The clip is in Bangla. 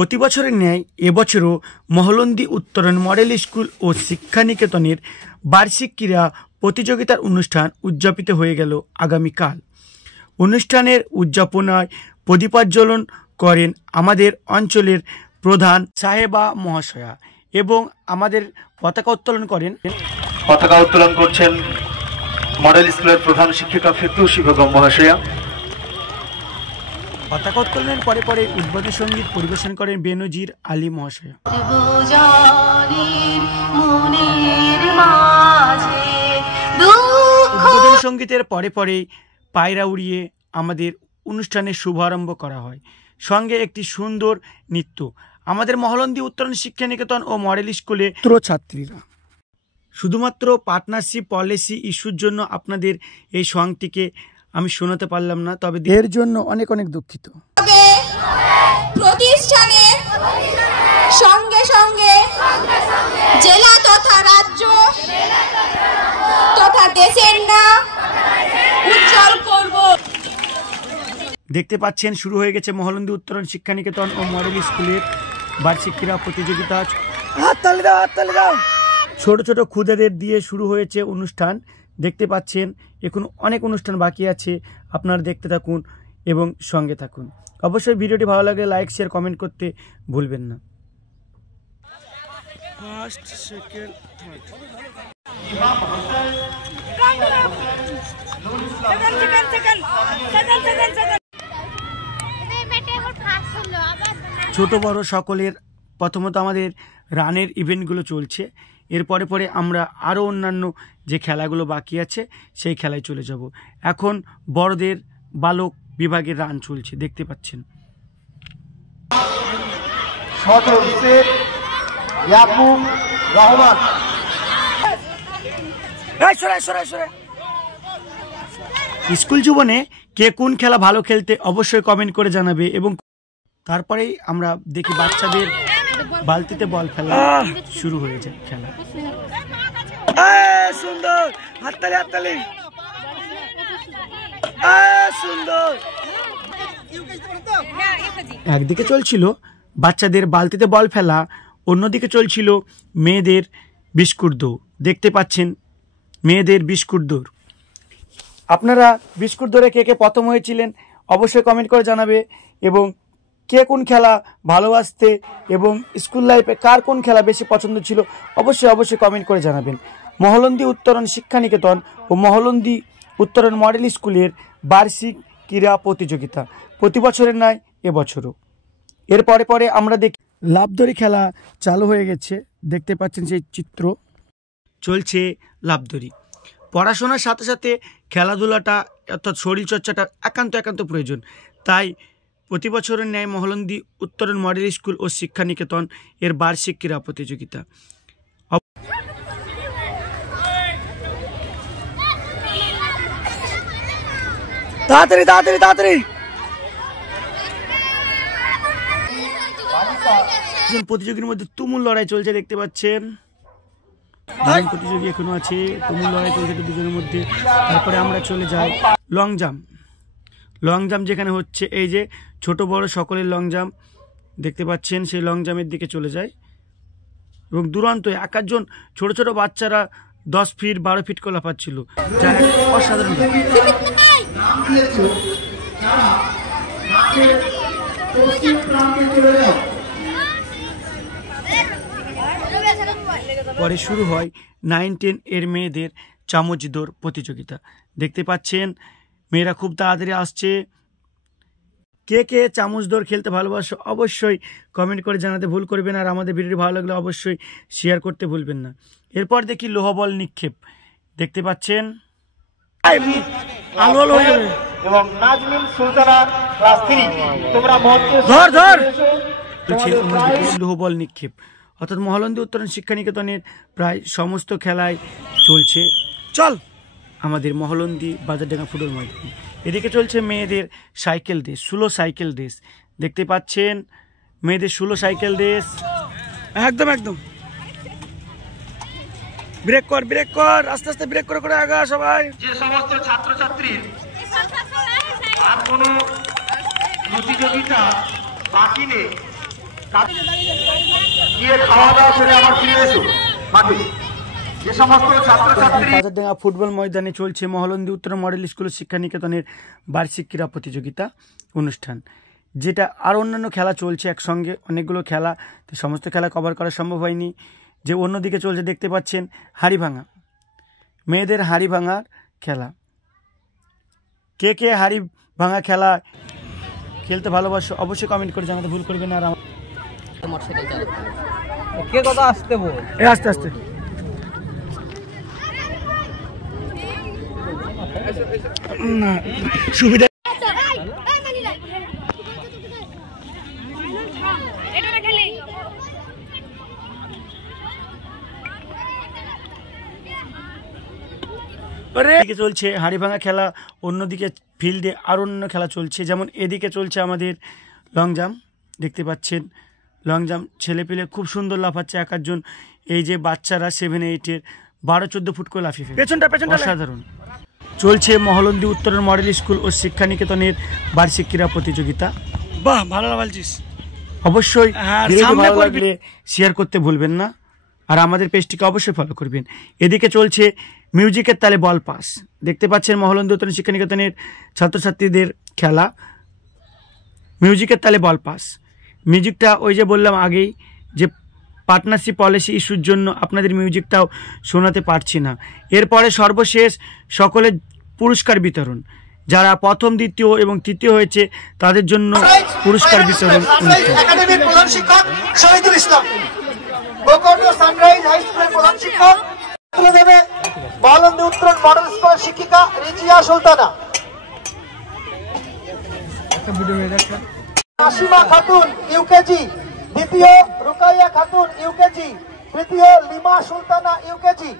প্রতি বছরের ন্যায় এবছরও মহলন্দি উত্তরণ মডেল স্কুল ও শিক্ষানিকেতনের বার্ষিক ক্রীড়া প্রতিযোগিতার অনুষ্ঠান উদযাপিত হয়ে গেল আগামীকাল। অনুষ্ঠানের উদযাপনায় প্রদীপাজ্বলন করেন আমাদের অঞ্চলের প্রধান সাহেবা মহাশয়া এবং আমাদের পতাকা উত্তোলন করছেন মডেল স্কুলের প্রধান শিক্ষিকা ফেরদৌসী বেগম মহাশয়া। পতাকা উত্তোলনের পরে পরে উদ্বোধনী সঙ্গীত পরিবেশন করেন বেনজির আলী মহাশয়া। উদ্বোধনী সঙ্গীতের পরে পরেই পায়রা উড়িয়ে আমাদের অনুষ্ঠানের শুভারম্ভ করা হয়, সঙ্গে একটি সুন্দর নৃত্য। আমাদের মহলন্দি উত্তরণ শিক্ষানিকেতন ও মডেল স্কুলে ছাত্রীরা শুধুমাত্র পার্টনারশিপ পলিসি ইস্যুর জন্য আপনাদের এই সংটিকে আমি শোনাতে পারলাম না, তবে এর জন্য অনেক অনেক দুঃখিত। প্রতিষ্ঠানের সঙ্গে সঙ্গে জেলা তথা রাজ্য তথা দেশের নাম উজ্জ্বল করব। দেখতে পাচ্ছেন শুরু হয়ে গেছে মহলন্দি উত্তরণ শিক্ষানিকেতন ও মডেল স্কুলের বার্ষিক ক্রীড়া প্রতিযোগিতা। ছোট ছোট ক্ষুদেদের দিয়ে শুরু হয়েছে অনুষ্ঠান। দেখতে পাচ্ছেন এখন অনেক অনুষ্ঠান বাকি আছে, আপনারা দেখতে থাকুন এবং সঙ্গে থাকুন। অবশ্যই ভিডিওটি ভালো লাগলে লাইক শেয়ার কমেন্ট করতে ভুলবেন না। ফার্স্ট সেকেন্ড থার্ড ছোট বড় সকলের প্রথমত আমাদের রানের ইভেন্টগুলো চলছে, এর পরে পরে আমরা আরও অন্যান্য যে খেলাগুলো বাকি আছে সেই খেলায় চলে যাব। এখন বড়দের বালক বিভাগের রান চলছে, দেখতে পাচ্ছেন। স্কুল জীবনে কে কোন খেলা ভালো খেলতে অবশ্যই কমেন্ট করে জানাবে। এবং তারপরেই আমরা দেখি বাচ্চাদের বালতিতে বল ফেলা শুরু হয়ে যায় খেলা। সুন্দর হাততালি হাততালি, সুন্দর। একদিকে চলছিল বাচ্চাদের বালতিতে বল ফেলা, অন্যদিকে চলছিল মেয়েদের বিস্কুট দৌড়। দেখতে পাচ্ছেন মেয়েদের বিস্কুট দৌড়। আপনারা বিস্কুট দৌড়ে কে কে প্রথম হয়েছিলেন অবশ্যই কমেন্ট করে জানাবে। এবং কে কোন খেলা ভালোবাসতে এবং স্কুল লাইফে কার কোন খেলা বেশি পছন্দ ছিল অবশ্যই অবশ্যই কমেন্ট করে জানাবেন। মহলন্দি উত্তরণ শিক্ষানিকেতন ও মহলন্দি উত্তরণ মডেল স্কুলের বার্ষিক ক্রীড়া প্রতিযোগিতা প্রতি বছরের নয় এবছরও। এর পরে পরে আমরা দেখি লাফদড়ি খেলা চালু হয়ে গেছে, দেখতে পাচ্ছেন সেই চিত্র। চলছে লাফদড়ি। পড়াশোনার সাথে সাথে খেলাধুলাটা অর্থাৎ শরীরচর্চাটা একান্ত প্রয়োজন। তাই প্রতি বছরের ন্যায় মহলন্দি উত্তরণ মডেল স্কুল ও শিক্ষানিকেতন এর বার্ষিক ক্রীড়া প্রতিযোগিতা। তাড়াতাড়ি তাড়াতাড়ি তাড়াতাড়ি। প্রতিযোগীর মধ্যে তুমুল লড়াই চলছে, দেখতে পাচ্ছেন। প্রতিযোগী এখনো আছে, তুমুল লড়াই চলছে দুজনের মধ্যে। তারপরে আমরা চলে যাই লং জাম্প। লং জাম্প যেখানে হচ্ছে, এই যে ছোট বড় সকলের লং জাম্প দেখতে পাচ্ছেন, সেই লং জাম্পের দিকে চলে যায়। এবং দুরন্ত একজন ছোট ছোট বাচ্চারা 10 ফিট 12 ফিট করে লাফাচ্ছিল, যা অসাধারণ। পরে শুরু হয় 9-10 এর মেয়েদের চামচ দৌড় প্রতিযোগিতা। দেখতে পাচ্ছেন মেয়েরা খুব তাড়াতাড়ি আসছে। কে কে চামচ দৌড় খেলতে ভালোবাসো অবশ্যই কমেন্ট করে জানাতে ভুল করবেন। আর আমাদের ভিডিওটি ভালো লাগলে অবশ্যই শেয়ার করতে ভুলবেন না। এরপর দেখি লোহা বল নিক্ষেপ, দেখতে পাচ্ছেন। এবং নাজমিন সুলতানা ক্লাস 3 তোমরা ধর লোহা বল নিক্ষেপ, অর্থাৎ মহলন্দি উত্তরণ শিক্ষানিকেতনের প্রায় সমস্ত খেলায় চলছে। চল আমাদের মহলন্দি বাজারডাঙ্গা ফুটবল ময়দান। এদিকে চলছে মেয়েদের সাইকেল রেস, সুলো সাইকেল রেস। দেখতে পাচ্ছেন মেয়েদের সুলো সাইকেল রেস। একদম ব্রেক কর আস্তে আস্তে ব্রেক করে আগা সবাই। যে সমস্ত ছাত্রছাত্রীর আর কোনো প্রতিযোগিতা বাকি নেই গিয়ে খাওয়া দাওয়া করে আবার ফিরে এসো মাঠে। যে সমস্ত ছাত্রছাত্রী বাজারডাঙ্গা ফুটবল ময়দানে চলছে মহলন্দি উত্তর মডেল স্কুল শিক্ষা নিকেতনের বার্ষিক ক্রীড়া প্রতিযোগিতা অনুষ্ঠান, যেটা আর অন্যান্য খেলা চলছে একসঙ্গে, অনেকগুলো খেলা, তো সমস্ত খেলা কভার করা সম্ভব হয়নি। যে অন্যদিকে চলছে দেখতে পাচ্ছেন হাড়ি ভাঙা, মেয়েদের হাড়ি ভাঙার খেলা। কে কে হাড়ি ভাঙা খেলা খেলতে ভালোবাসো অবশ্যই কমেন্ট করে জানাতে ভুল করবেন। আর কে কথা আসতে বল আস্তে আস্তে না সুবিধা এদিকে চলছে হাড়ি ভাঙা খেলা, অন্যদিকে ফিল্ডে আর অন্য খেলা চলছে। যেমন এদিকে চলছে আমাদের লং জাম্প, দেখতে পাচ্ছেন লং জাম্প ছেলেপিলে খুব সুন্দর লাফাচ্ছে এক একজন। এই যে বাচ্চারা 7-8-এর 12-14 ফুট করে লাফিয়ে পেছনটা অসাধারণ। চলছে মহলন্দি উত্তরের মডেল স্কুল ও শিক্ষা নিকেতনের বার্ষিক ক্রীড়া প্রতিযোগিতা। বাহ, ভালো বলছিস। অবশ্যই ভালো লাগলে শেয়ার করতে ভুলবেন না, আর আমাদের পেজটিকে অবশ্যই ফলো করবেন। এদিকে চলছে মিউজিকের তালে বল পাস, দেখতে পাচ্ছেন মহলন্দি উত্তর শিক্ষা নিকেতনের ছাত্রছাত্রীদের খেলা মিউজিকের তালে বল পাস। মিউজিকটা ওই যে বললাম আগেই যে পার্টনারশিপ পলিসি ইস্যুর জন্য আপনাদের মিউজিকটাও শোনাতে পারছি না। এরপরে সর্বশেষ সকলের পুরস্কার বিতরণ, যারা প্রথম, দ্বিতীয় এবং তৃতীয় হয়েছে তাদের জন্য পুরস্কার বিতরণ। একাডেমির প্রধান শিক্ষক শহীদুল ইসলাম, গোকর্ণ সানরাইজ হাই স্কুলের প্রধান শিক্ষক তুলে দেবে মহলন্দি উত্তর মডেল স্কুল শিক্ষিকা রিজিয়া সুলতানা। নাসিমা খাতুন ইউকেজি, দ্বিতীয় রুকাইয়া খাতুন ইউকেজি, তৃতীয় লিমা সুলতানা ইউকেজি।